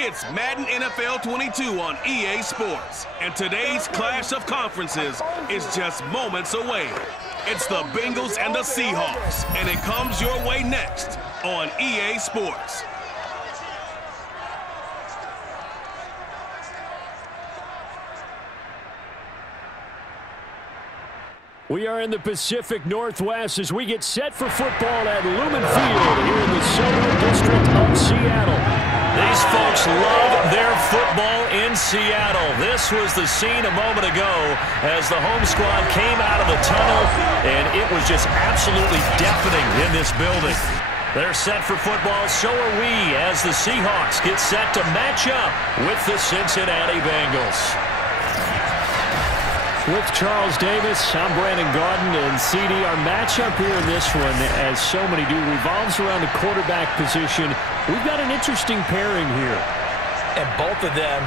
It's Madden NFL 22 on EA Sports, and today's clash of conferences is just moments away. It's the Bengals and the Seahawks, and it comes your way next on EA Sports. We are in the Pacific Northwest as we get set for football at Lumen Field here in the Soho district of Seattle. These folks love their football in Seattle. This was the scene a moment ago as the home squad came out of the tunnel, and it was just absolutely deafening in this building. They're set for football, so are we, as the Seahawks get set to match up with the Cincinnati Bengals. With Charles Davis, I'm Brandon Gaudin, and CD, our matchup here in this one, as so many do, revolves around the quarterback position. We've got an interesting pairing here. And both of them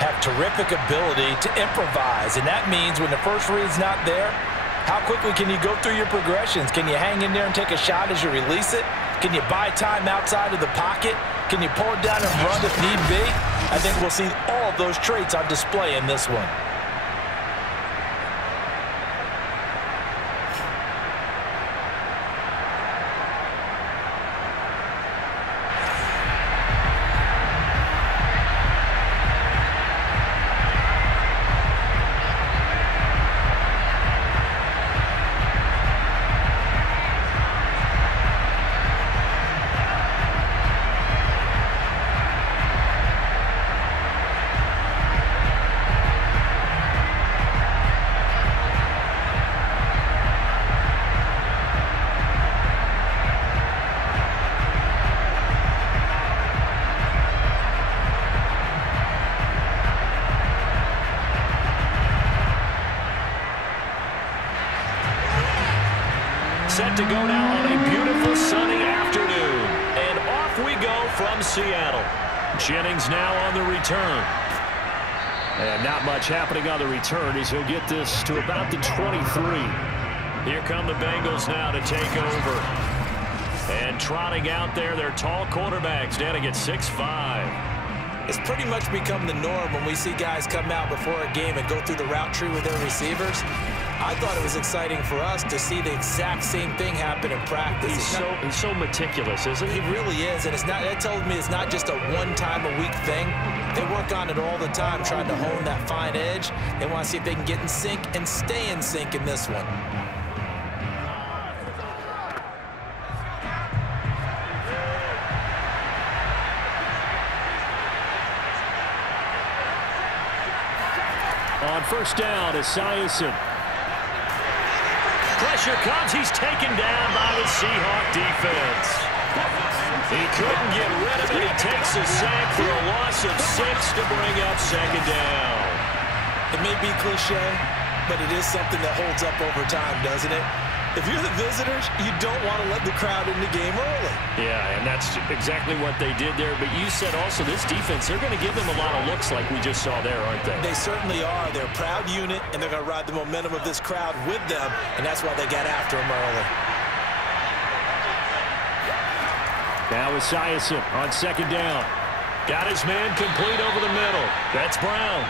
have terrific ability to improvise, and that means when the first read's not there, how quickly can you go through your progressions? Can you hang in there and take a shot as you release it? Can you buy time outside of the pocket? Can you pull it down and run if need be? I think we'll see all of those traits on display in this one. Set to go now on a beautiful sunny afternoon. And off we go from Seattle. Jennings now on the return. And not much happening on the return as he'll get this to about the 23. Here come the Bengals now to take over. And trotting out there, their tall quarterbacks standing at 6'5". It's pretty much become the norm when we see guys come out before a game and go through the route tree with their receivers. I thought it was exciting for us to see the exact same thing happen in practice. He's so meticulous, isn't he? He really is, and that tells me it's not just a one-time-a-week thing. They work on it all the time, trying to hone that fine edge. They want to see if they can get in sync and stay in sync in this one. On first down, Esiason. Pressure comes. He's taken down by the Seahawk defense. He couldn't get rid of it. He takes a sack for a loss of 6 to bring up second down. It may be cliche, but it is something that holds up over time, doesn't it? If you're the visitors, you don't want to let the crowd in the game early. Yeah, and that's exactly what they did there. But you said also this defense, they're going to give them a lot of looks like we just saw there, aren't they? They certainly are. They're a proud unit, and they're going to ride the momentum of this crowd with them, and that's why they got after them early. Now Esiason on second down. Got his man complete over the middle. That's Brown.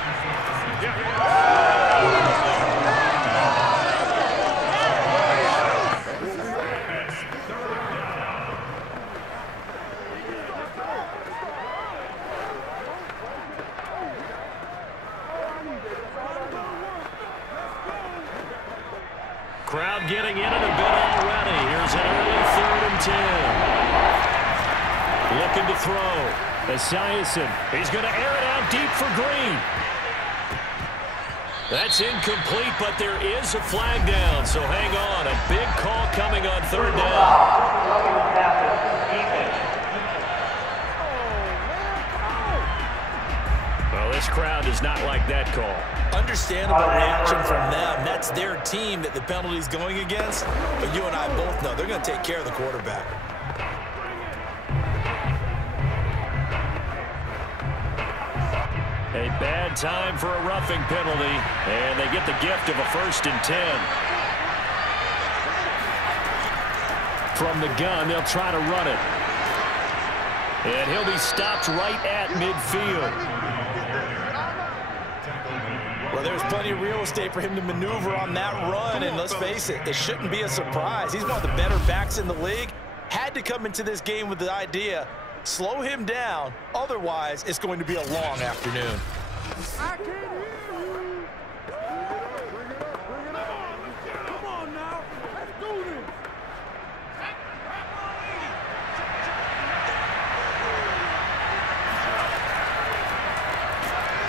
Crowd getting in it a bit already. Here's an early 3rd and 10. Looking to throw. Esiason. He's going to air it out deep for Green. That's incomplete, but there is a flag down, so hang on. A big call coming on 3rd down. Well, this crowd does not like that call. Understandable reaction from them. That's their team that the penalty's going against. But you and I both know they're going to take care of the quarterback. A bad time for a roughing penalty, and they get the gift of a 1st and 10. From the gun, they'll try to run it. And he'll be stopped right at midfield. Well, there's plenty of real estate for him to maneuver on that run, and let's face it, it shouldn't be a surprise. He's one of the better backs in the league. Had to come into this game with the idea, slow him down, otherwise it's going to be a long afternoon.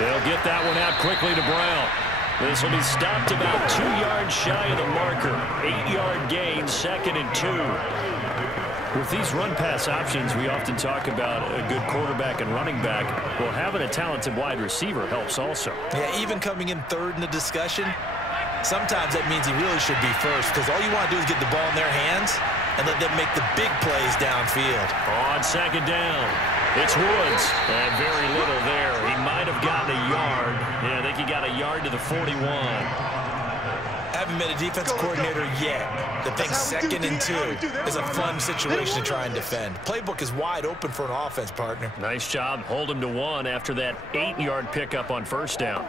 They'll get that one out quickly to Brown. This will be stopped about 2 yards shy of the marker. 8-yard gain, 2nd and 2. With these run-pass options, we often talk about a good quarterback and running back. Well, having a talented wide receiver helps also. Yeah, even coming in third in the discussion, sometimes that means he really should be first, because all you want to do is get the ball in their hands and let them make the big plays downfield. On 2nd down, it's Woods. And very little there. He might have gotten a yard. Yeah, I think he got a yard to the 41. Haven't met a defensive coordinator yet that thinks 2nd and 2 is a fun situation to try and defend. Playbook is wide open for an offense, partner. Nice job. Hold him to 1 after that 8-yard pickup on 1st down.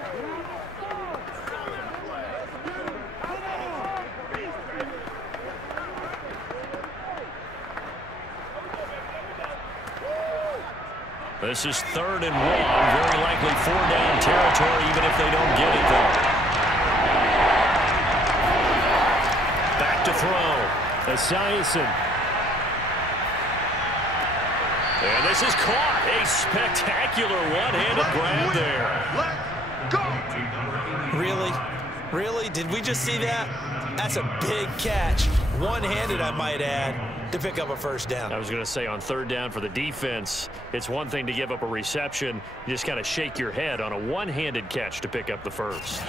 This is 3rd and 1. Very likely 4-down territory, even if they don't get it, though. Back to throw. Esiason. And this is caught. A spectacular one-handed grab there. Really? Really? Did we just see that? That's a big catch. One-handed, I might add, to pick up a 1st down. I was going to say on 3rd down for the defense, it's one thing to give up a reception. You just kind of shake your head on a one-handed catch to pick up the 1st.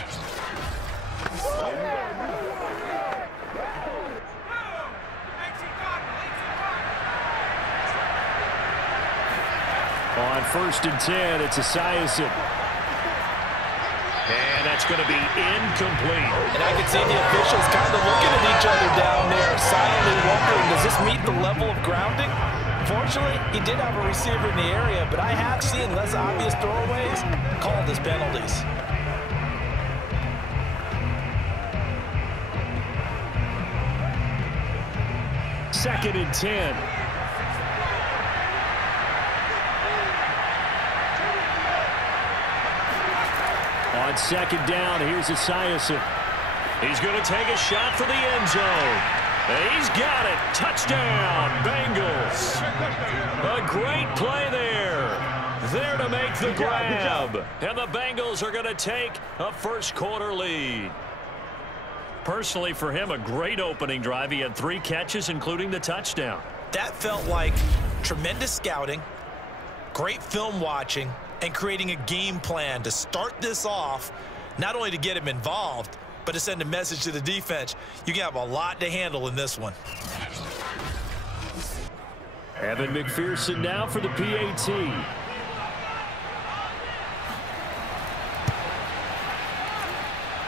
On 1st and 10, it's Esiason. And that's going to be incomplete. And I can see the officials kind of looking at each other down there, silently wondering, does this meet the level of grounding? Fortunately, he did have a receiver in the area, but I have seen less obvious throwaways called as penalties. Second and 10. On 2nd down, here's Esiason. He's going to take a shot for the end zone. He's got it. Touchdown, Bengals. A great play there. There to make the grab. And the Bengals are going to take a 1st quarter lead. Personally, for him, a great opening drive. He had 3 catches, including the touchdown. That felt like tremendous scouting, great film watching, and creating a game plan to start this off, not only to get him involved, but to send a message to the defense. You can have a lot to handle in this one. Evan McPherson now for the PAT.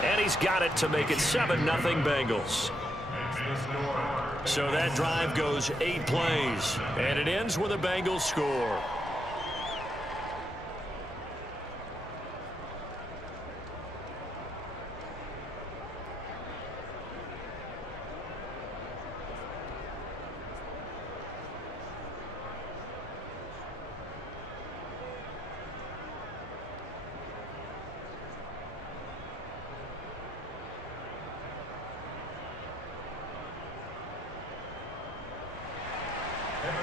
And he's got it to make it 7-0 Bengals. So that drive goes 8 plays, and it ends with a Bengals score.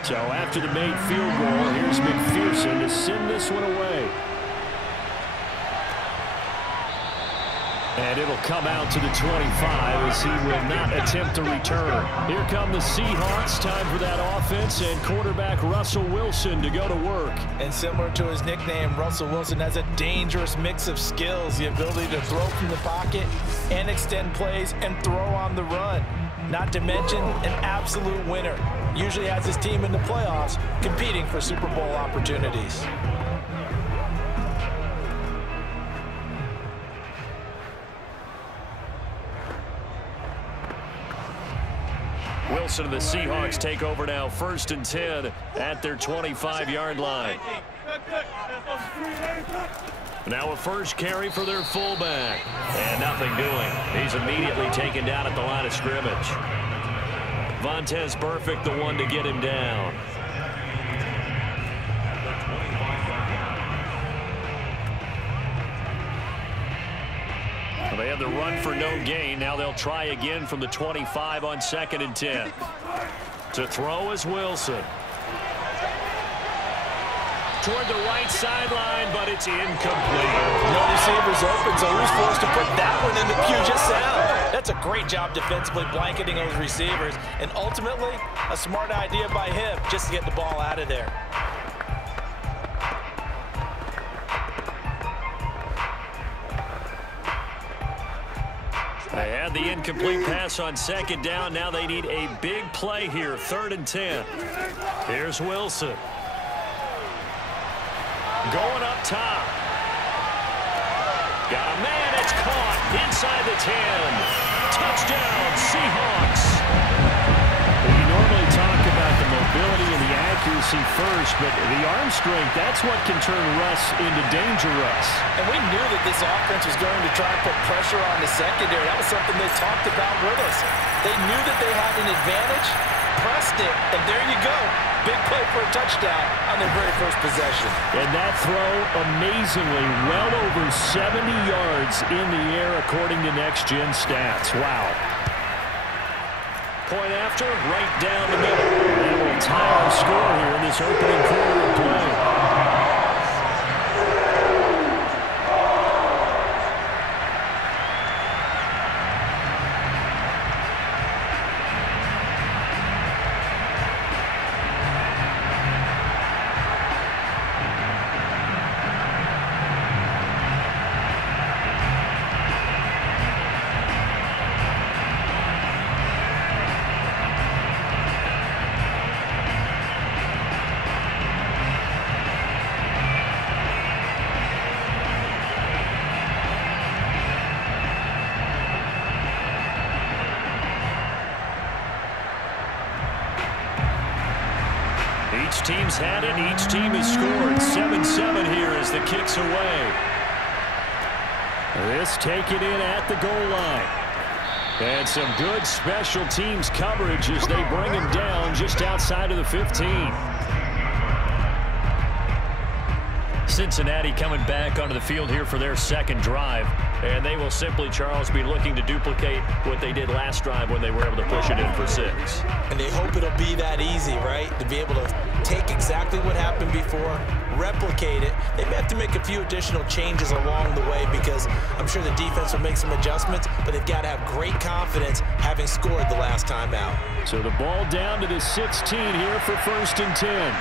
So after the made field goal, here's McPherson to send this one away. And it'll come out to the 25 as he will not attempt to return. Here come the Seahawks. Time for that offense and quarterback Russell Wilson to go to work. And similar to his nickname, Russell Wilson has a dangerous mix of skills, the ability to throw from the pocket and extend plays and throw on the run. Not to mention an absolute winner. Usually has his team in the playoffs competing for Super Bowl opportunities. Wilson and the Seahawks take over now, 1st and 10 at their 25-yard line. Now a first carry for their fullback. And nothing doing. He's immediately taken down at the line of scrimmage. Vontaze Burfict, the one to get him down. Well, they had the run for no gain. Now they'll try again from the 25 on 2nd and 10. To throw is Wilson. Toward the right sideline, but it's incomplete. No receivers open, so who's forced to put that one into Puget Sound? That's a great job defensively blanketing those receivers, and ultimately, a smart idea by him just to get the ball out of there. They had the incomplete pass on 2nd down. Now they need a big play here, 3rd and 10. Here's Wilson. Going up top. Got a man, it's caught inside the 10. Touchdown, Seahawks. You normally talk about the mobility and the accuracy first, but the arm strength, that's what can turn Russ into danger Russ. And we knew that this offense was going to try and put pressure on the secondary. That was something they talked about with us. They knew that they had an advantage, pressed it, and there you go. Big play for a touchdown on their very first possession. And that throw, amazingly, well over 70 yards in the air according to Next Gen Stats. Wow. Point after, right down the middle. That will tie our score here in this opening quarter of play. Each team's had it. Each team has scored. 7-7 here as the kick's away. This taken in at the goal line. And some good special teams coverage as they bring him down just outside of the 15. Cincinnati coming back onto the field here for their 2nd drive. And they will simply, Charles, be looking to duplicate what they did last drive when they were able to push it in for 6. And they hope it'll be that easy, right? To be able to take exactly what happened before, replicate it. They may have to make a few additional changes along the way because I'm sure the defense will make some adjustments, but they've got to have great confidence having scored the last time out. So the ball down to the 16 here for 1st and 10.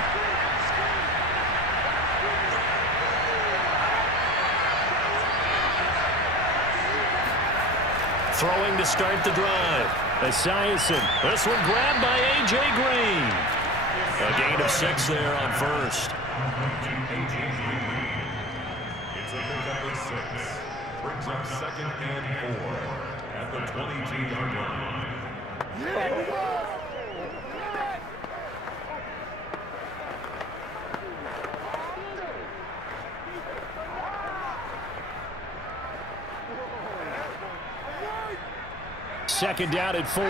Throwing to start the drive. Esiason. This one grabbed by A.J. Green. A gain of 6 there on 1st. It's a pickup of 6. Brings up 2nd and 4 at the 22-yard line. Second down at 4.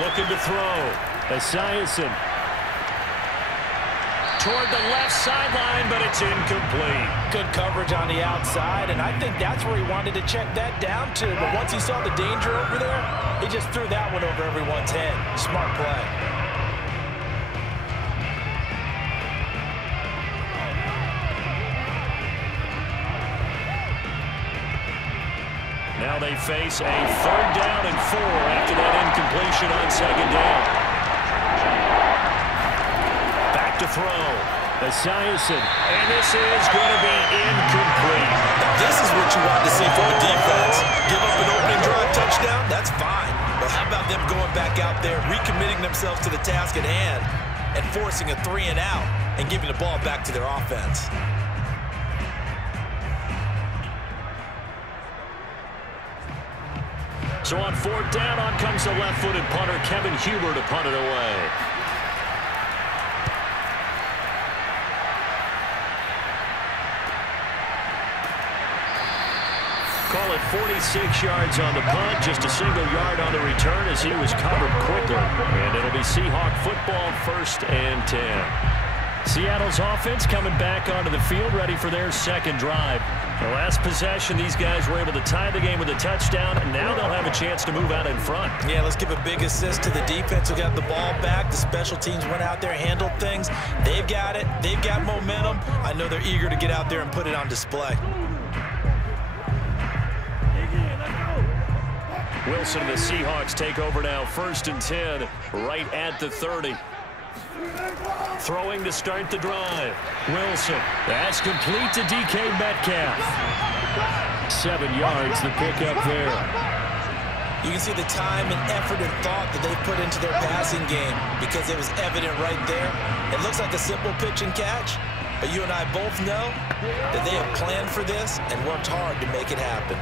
Looking to throw. Esiason. Toward the left sideline, but it's incomplete. Good coverage on the outside, and I think that's where he wanted to check that down to. But once he saw the danger over there, he just threw that one over everyone's head. Smart play. Now they face a 3rd down and 4 after that incompletion on 2nd down. Back to throw. Esiason. And this is going to be incomplete. This is what you want to see from a defense. Give up an opening drive touchdown, that's fine. But how about them going back out there, recommitting themselves to the task at hand, and forcing a 3 and out, and giving the ball back to their offense. So on 4th down, on comes the left-footed punter, Kevin Huber, to punt it away. Call it 46 yards on the punt, just a single yard on the return as he was covered quickly. And it'll be Seahawk football, 1st and 10. Seattle's offense coming back onto the field, ready for their second drive. The last possession, these guys were able to tie the game with a touchdown, and now they'll have a chance to move out in front. Yeah, let's give a big assist to the defense who got the ball back. The special teams went out there, handled things. They've got it. They've got momentum. I know they're eager to get out there and put it on display. Wilson and the Seahawks take over now, 1st and 10, right at the 30. Throwing to start the drive. Wilson. That's complete to DK Metcalf. 7 yards, the pickup there. You can see the time and effort and thought that they put into their passing game because it was evident right there. It looks like a simple pitch and catch, but you and I both know that they have planned for this and worked hard to make it happen.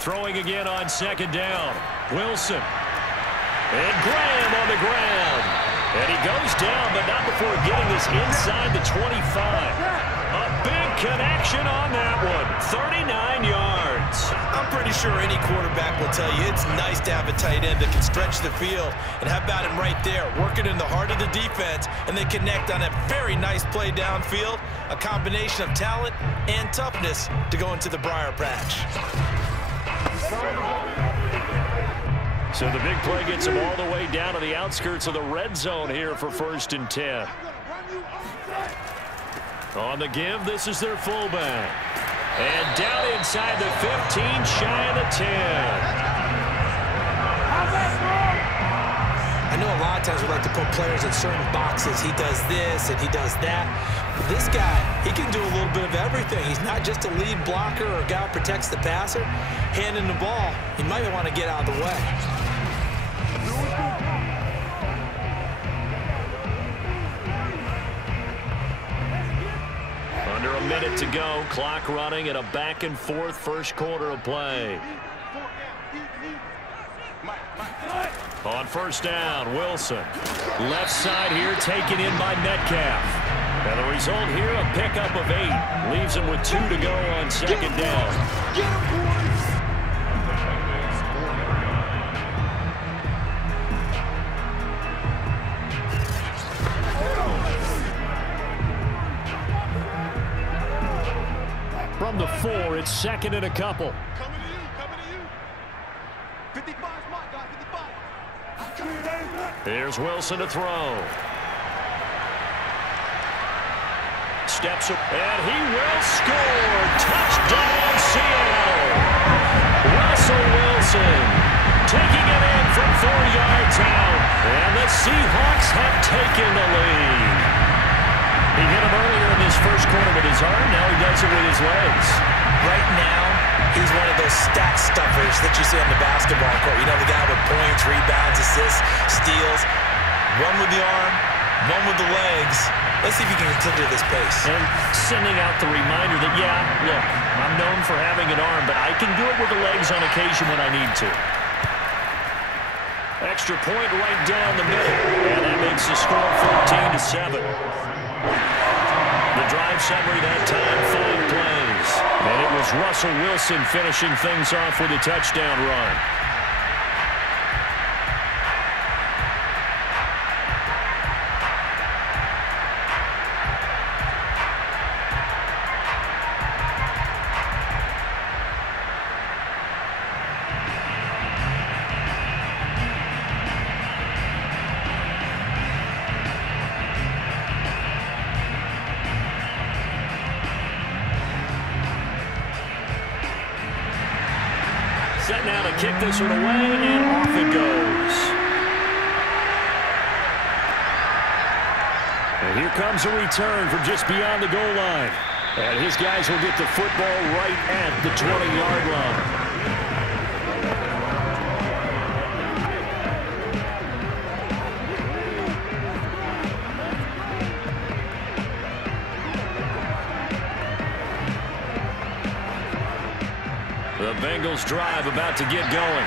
Throwing again on 2nd down. Wilson. And Graham on the ground. And he goes down, but not before getting this inside the 25. A big connection on that one. 39 yards. I'm pretty sure any quarterback will tell you it's nice to have a tight end that can stretch the field. And how about him right there, working in the heart of the defense, and they connect on a very nice play downfield. A combination of talent and toughness to go into the briar patch. So the big play gets him all the way down to the outskirts of the red zone here for 1st and 10. On the give, this is their fullback. And down inside the 15, shy of the 10. I know a lot of times we like to put players in certain boxes. He does this and he does that. This guy, he can do a little bit of everything. He's not just a lead blocker or a guy who protects the passer. Handing the ball, he might want to get out of the way. Under a minute to go, clock running at a back-and-forth 1st quarter of play. On 1st down, Wilson. Left side here taken in by Metcalf. And the result here, a pickup of 8. Leaves him with 2 to go on 2nd down. Get him, boys! From the 4, it's 2nd and a couple. Coming to you, coming to you. 55's my guy, 55. Here's Wilson to throw. Steps up, and he will score. Touchdown, Seattle. Russell Wilson taking it in from 4 yards out. And the Seahawks have taken the lead. He hit him earlier in this 1st quarter with his arm. Now he does it with his legs. Right now, he's one of those stat stuffers that you see on the basketball court. You know, the guy with points, rebounds, assists, steals. One with the arm, one with the legs. Let's see if he can continue this pace. And sending out the reminder that, yeah, look, I'm known for having an arm, but I can do it with the legs on occasion when I need to. Extra point right down the middle. And that makes the score 14-7. The drive summary that time, 5 plays. And it was Russell Wilson finishing things off with a touchdown run. Set now to kick this one away, and off it goes. And here comes a return from just beyond the goal line. And his guys will get the football right at the 20-yard line. Bengals drive about to get going.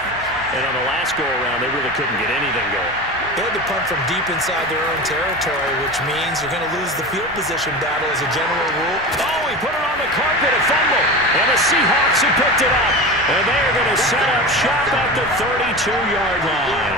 And on the last go-around, they really couldn't get anything going. They had to punt from deep inside their own territory, which means you're going to lose the field position battle as a general rule. Oh, he put it on the carpet, a fumble. And the Seahawks have picked it up. And they are going to set up shop at the 32-yard line.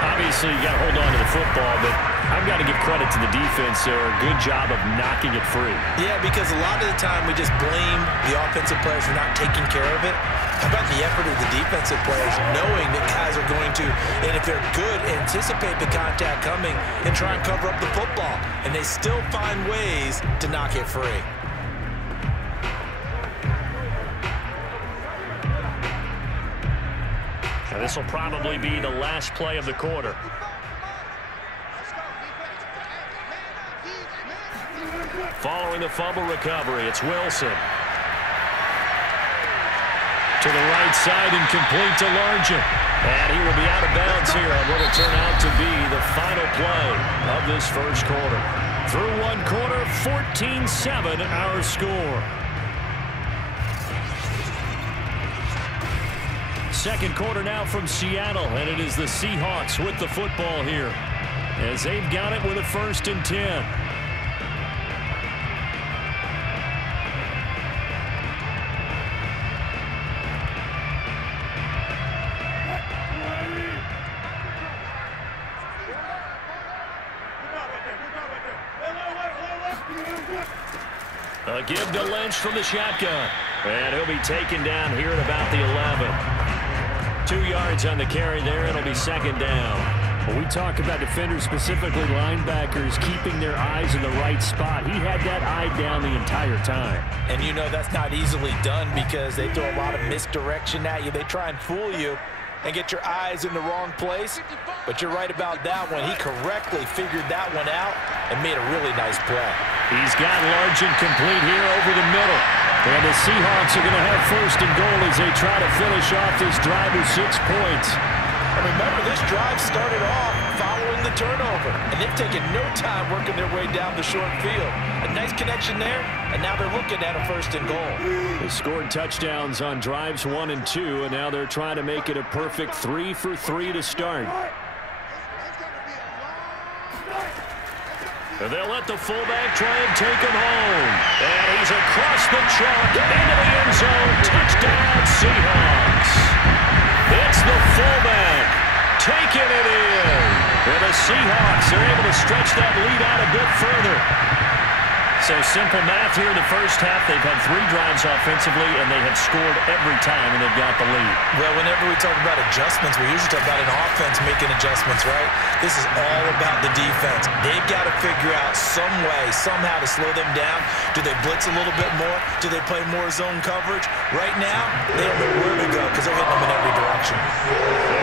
Obviously, you got to hold on to the football, but I've got to give credit to the defense there. A good job of knocking it free. Yeah, because a lot of the time we just blame the offensive players for not taking care of it. How about the effort of the defensive players, knowing that guys are going to, and if they're good, anticipate the contact coming and try and cover up the football. And they still find ways to knock it free. Now, this will probably be the last play of the quarter. Following the fumble recovery, it's Wilson. To the right side and complete to Largent. And he will be out of bounds here on what will turn out to be the final play of this first quarter. Through one quarter, 14-7 our score. Second quarter now from Seattle, and it is the Seahawks with the football here as they've got it with a 1st and 10. A give to Lynch from the shotgun. And he'll be taken down here at about the 11. 2 yards on the carry there. It'll be 2nd down. When we talk about defenders, specifically linebackers, keeping their eyes in the right spot, he had that eye down the entire time. And you know that's not easily done because they throw a lot of misdirection at you. They try and fool you and get your eyes in the wrong place. But you're right about that one. He correctly figured that one out and made a really nice play. He's got Largent complete here over the middle. And the Seahawks are going to have 1st and goal as they try to finish off this drive with 6 points. And remember, this drive started off following the turnover. And they've taken no time working their way down the short field. A nice connection there, and now they're looking at a 1st and goal. They scored touchdowns on drives 1 and 2, and now they're trying to make it a perfect 3 for 3 to start. And they'll let the fullback try and take him home. And he's across the chalk into the end zone. Touchdown, Seahawks. It's the fullback taking it in. And the Seahawks are able to stretch that lead out a bit further. So simple math here in the first half. They've had 3 drives offensively, and they have scored every time, and they've got the lead. Well, whenever we talk about adjustments, we usually talk about an offense making adjustments, right? This is all about the defense. They've got to figure out some way, somehow to slow them down. Do they blitz a little bit more? Do they play more zone coverage? Right now, they don't know where to go because they're hitting them in every direction.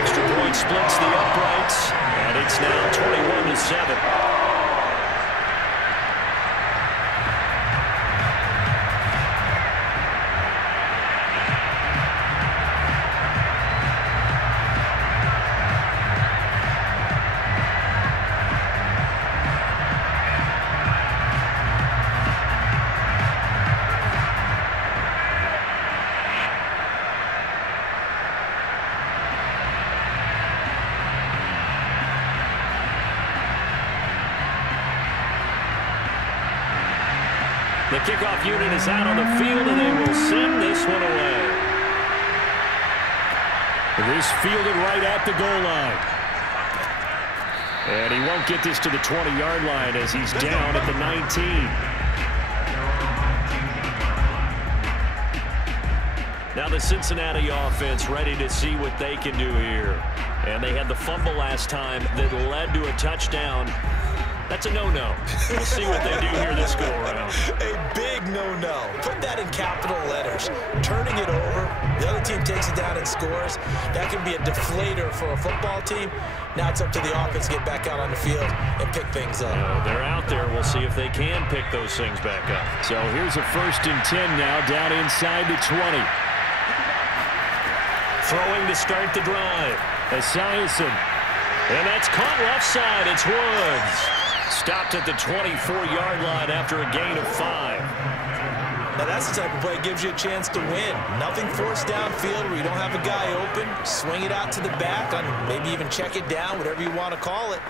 Extra point splits the uprights, and it's now 21-7. The kickoff unit is out on the field, and they will send this one away. This fielded right at the goal line. And he won't get this to the 20-yard line as he's down at the 19. Now the Cincinnati offense ready to see what they can do here. And they had the fumble last time that led to a touchdown. That's a no-no. We'll see what they do here this go-around. A big no-no. Put that in capital letters. Turning it over, the other team takes it down and scores. That can be a deflator for a football team. Now it's up to the offense to get back out on the field and pick things up. They're out there. We'll see if they can pick those things back up. So here's a 1st and 10 now, down inside the 20. Throwing to start the drive. Esiason. And that's caught left side. It's Woods. Stopped at the 24-yard line after a gain of 5. Now, that's the type of play that gives you a chance to win. Nothing forced downfield where you don't have a guy open. Swing it out to the back, on maybe even check it down, whatever you want to call it.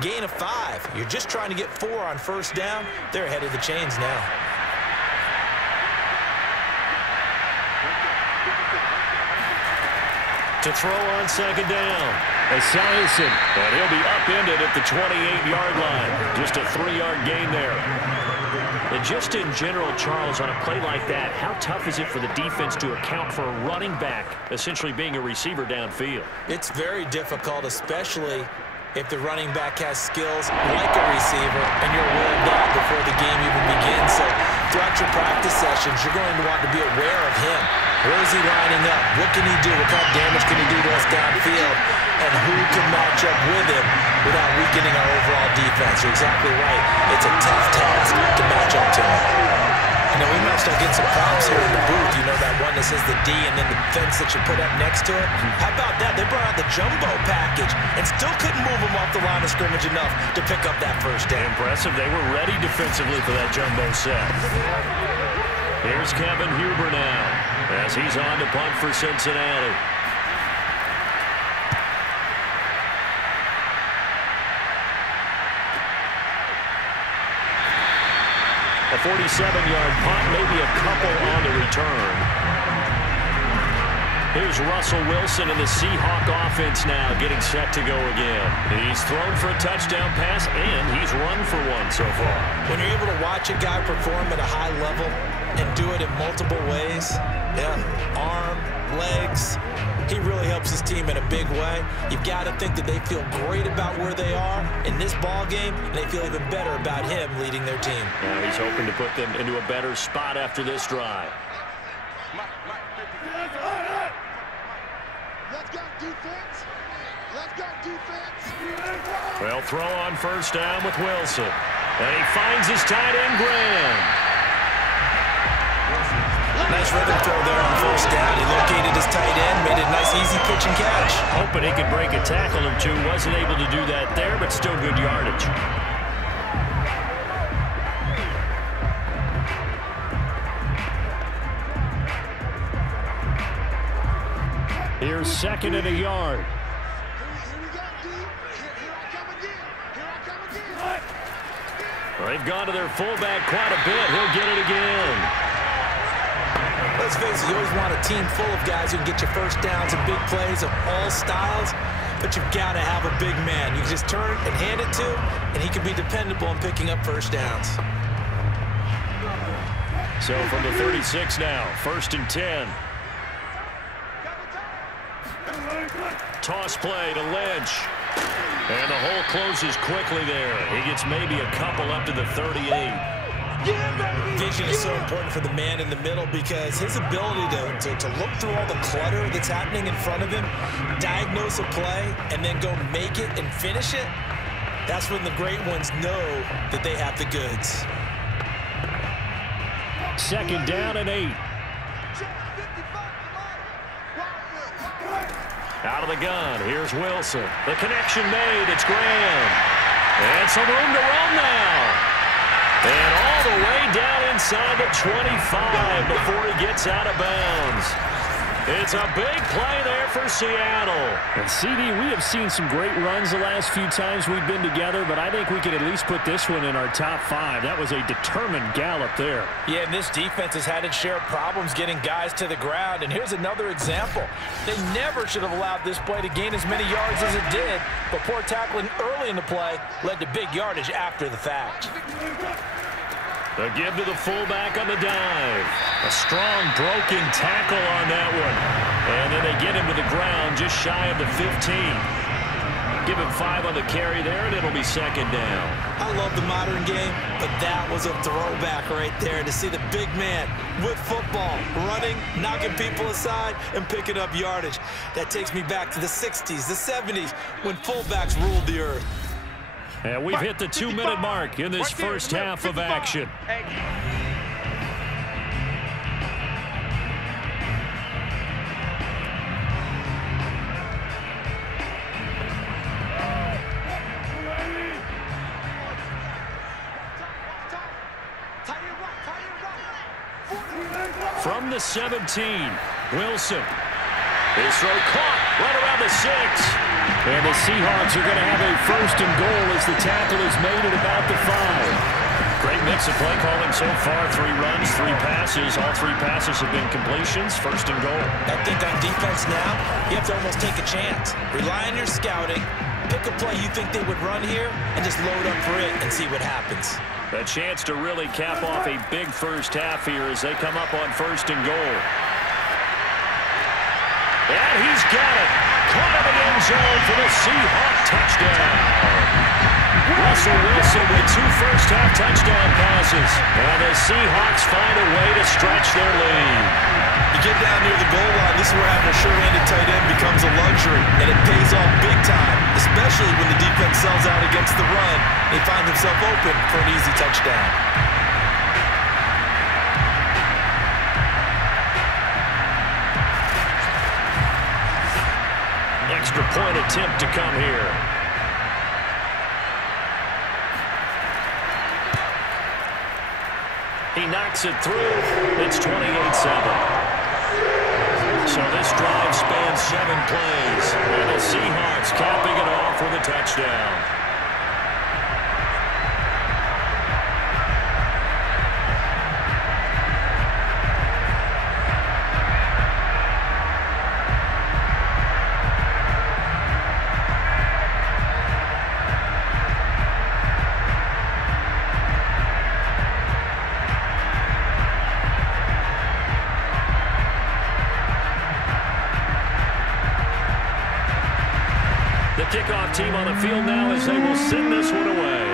Gain of 5. You're just trying to get 4 on first down. They're ahead of the chains now. To throw on second down. Esiason. And he'll be upended at the 28-yard line. Just a 3-yard gain there. And just in general, Charles, on a play like that, how tough is it for the defense to account for a running back essentially being a receiver downfield? It's very difficult, especially if the running back has skills like a receiver, and you're aware of that before the game even begins. So throughout your practice sessions, you're going to want to be aware of him. Where is he lining up? What can he do? What kind of damage can he do to us downfield? And who can match up with him without weakening our overall defense? You're exactly right. It's a tough task to match up to him. You know, we might start getting some props here in the booth. You know, that one that says the D and then the fence that you put up next to it? How about that? They brought out the jumbo package and still couldn't move him off the line of scrimmage enough to pick up that first down. Impressive. They were ready defensively for that jumbo set. Here's Kevin Huber now as he's on to punt for Cincinnati. A 47-yard punt, maybe a couple on the return. Here's Russell Wilson in the Seahawk offense now getting set to go again. He's thrown for a touchdown pass, and he's run for one so far. When you're able to watch a guy perform at a high level and do it in multiple ways, arm, legs, he really helps his team in a big way. You've got to think that they feel great about where they are in this ball game, and they feel even better about him leading their team. Now he's hoping to put them into a better spot after this drive. Let's go defense. Let's go defense. Well, throw on first down with Wilson. And he finds his tight end, Graham. Nice rhythm throw there on first down. He located his tight end, made a nice easy pitch and catch. Hoping he could break a tackle or two. Wasn't able to do that there, but still good yardage. Here's second and a yard. Here we go, D. Here I come again. Here I come again. Well, they've gone to their fullback quite a bit. He'll get it again. Let's face it, you always want a team full of guys who can get you first downs and big plays of all styles, but you've got to have a big man. You can just turn and hand it to, and he can be dependable in picking up first downs. So from the 36 now, 1st and 10. Toss play to Lynch. And the hole closes quickly there. He gets maybe a couple up to the 38. Vision is so important for the man in the middle because his ability to look through all the clutter that's happening in front of him, diagnose a play, and then go make it and finish it, that's when the great ones know that they have the goods. 2nd down and 8. Out of the gun, here's Wilson. The connection made, it's Graham. And some room to run now. And all the way down inside the 25 before he gets out of bounds. It's a big play there for Seattle. And CD, we have seen some great runs the last few times we've been together, but I think we could at least put this one in our top 5. That was a determined gallop there. Yeah, and this defense has had its share of problems getting guys to the ground. And here's another example. They never should have allowed this play to gain as many yards as it did, but poor tackling early in the play led to big yardage after the fact. The give to the fullback on the dive. A strong broken tackle on that one. And then they get him to the ground just shy of the 15. Give him 5 on the carry there, and it'll be 2nd down. I love the modern game, but that was a throwback right there to see the big man with football, running, knocking people aside, and picking up yardage. That takes me back to the 60s, the 70s, when fullbacks ruled the earth. And we've hit the 2-minute mark in this first half of action. from the 17. Wilson. His throw caught right around the 6. And the Seahawks are going to have a 1st and goal as the tackle is made at about the 5. Great mix of play calling so far. 3 runs, 3 passes. All 3 passes have been completions. 1st and goal. I think on defense now, you have to almost take a chance. Rely on your scouting. Pick a play you think they would run here and just load up for it and see what happens. A chance to really cap off a big first half here as they come up on 1st and goal. And he's got it. Caught in the end zone for the Seahawk touchdown. Russell Wilson with 2 first-half touchdown passes. And the Seahawks find a way to stretch their lead. You get down near the goal line, this is where having a sure-handed tight end becomes a luxury. And it pays off big time, especially when the defense sells out against the run. He finds himself open for an easy touchdown. Extra point attempt to come here. He knocks it through. It's 28-7. So this drive spans 7 plays. And the Seahawks capping it off with a touchdown. Kickoff team on the field now as they will send this one away.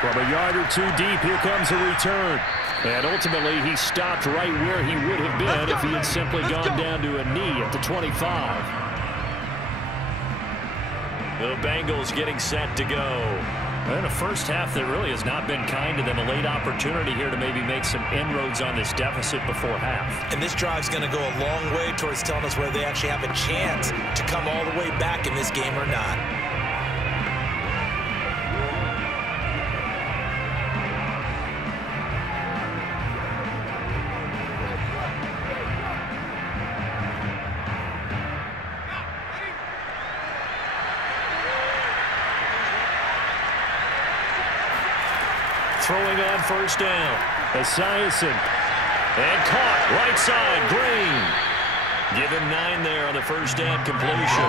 From a yard or 2 deep, here comes a return. And ultimately, he stopped right where he would have been if he had simply gone down to a knee at the 25. The Bengals getting set to go. And a first half that really has not been kind to them. A late opportunity here to maybe make some inroads on this deficit before half. And this drive's going to go a long way towards telling us whether they actually have a chance to come all the way back in this game or not. Throwing on 1st down. Esiason. And caught right side. Green. Give him 9 there on the 1st down completion.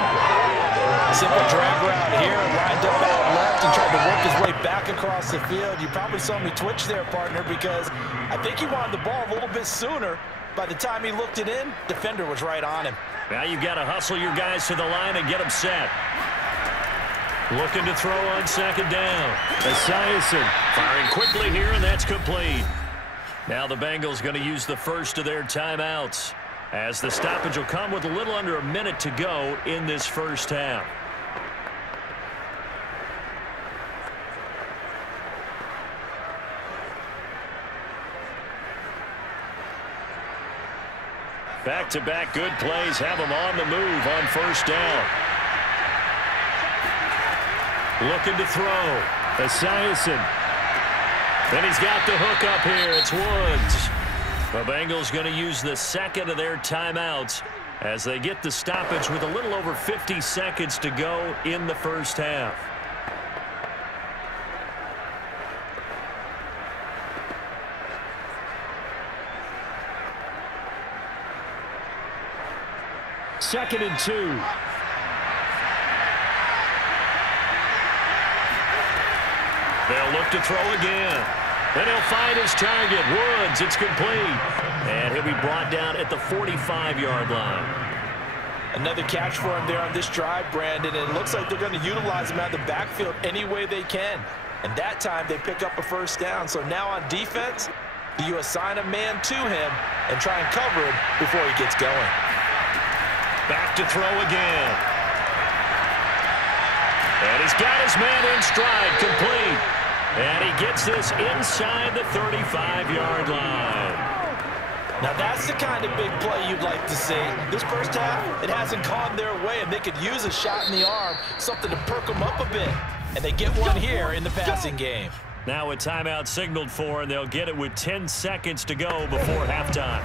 Simple drag route here. Lined up out left and tried to work his way back across the field. You probably saw me twitch there, partner, because I think he wanted the ball a little bit sooner. By the time he looked it in, defender was right on him. Now you've got to hustle your guys to the line and get them set. Looking to throw on 2nd down. Esiason firing quickly here, and that's complete. Now the Bengals going to use the first of their timeouts, as the stoppage will come with a little under a minute to go in this first half. Back-to-back good plays have them on the move on 1st down. Looking to throw. Esiason. Then he's got the hook up here. It's Woods. The Bengals going to use the 2nd of their timeouts as they get the stoppage with a little over 50 seconds to go in the first half. Second and 2. They'll look to throw again. And he'll find his target. Woods, it's complete. And he'll be brought down at the 45-yard line. Another catch for him there on this drive, Brandon. And it looks like they're going to utilize him out of the backfield any way they can. And that time they pick up a 1st down. So now on defense, do you assign a man to him and try and cover him before he gets going? Back to throw again. And he's got his man in stride, complete. And he gets this inside the 35-yard line. Now that's the kind of big play you'd like to see. This first half, it hasn't gone their way, and they could use a shot in the arm, something to perk them up a bit. And they get one here in the passing game. Now a timeout signaled for, and they'll get it with 10 seconds to go before halftime.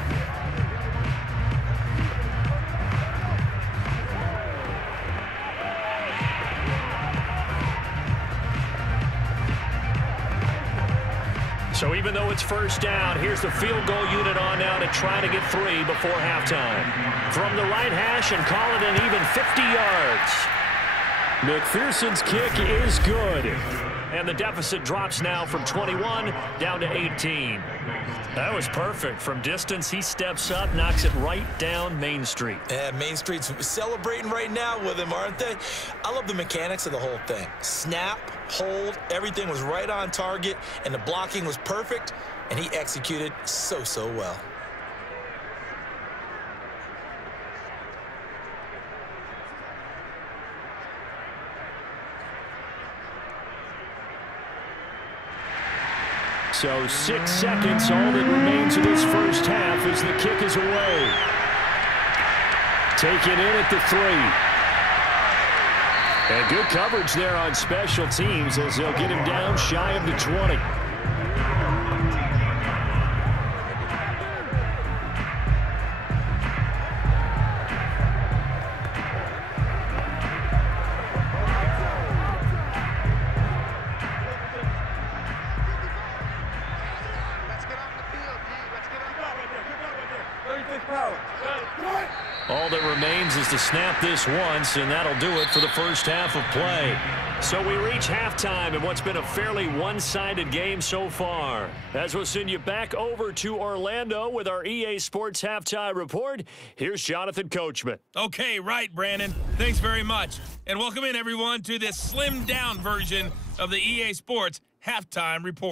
So even though it's first down, here's the field goal unit on now to try to get 3 before halftime. From the right hash and call it an even 50 yards. McPherson's kick is good. And the deficit drops now from 21 down to 18. That was perfect. From distance, he steps up, knocks it right down Main Street. Yeah, Main Street's celebrating right now with him, aren't they? I love the mechanics of the whole thing. Snap, hold, everything was right on target, and the blocking was perfect, and he executed so well. So 6 seconds, all that remains of this first half as the kick is away. Taken in at the 3. And good coverage there on special teams as they'll get him down shy of the 20. All that remains is to snap this once, and that'll do it for the first half of play. So we reach halftime in what's been a fairly one-sided game so far. As we'll send you back over to Orlando with our EA Sports Halftime Report, here's Jonathan Coachman. Okay, right, Brandon. Thanks very much. And welcome in, everyone, to this slimmed-down version of the EA Sports Halftime Report.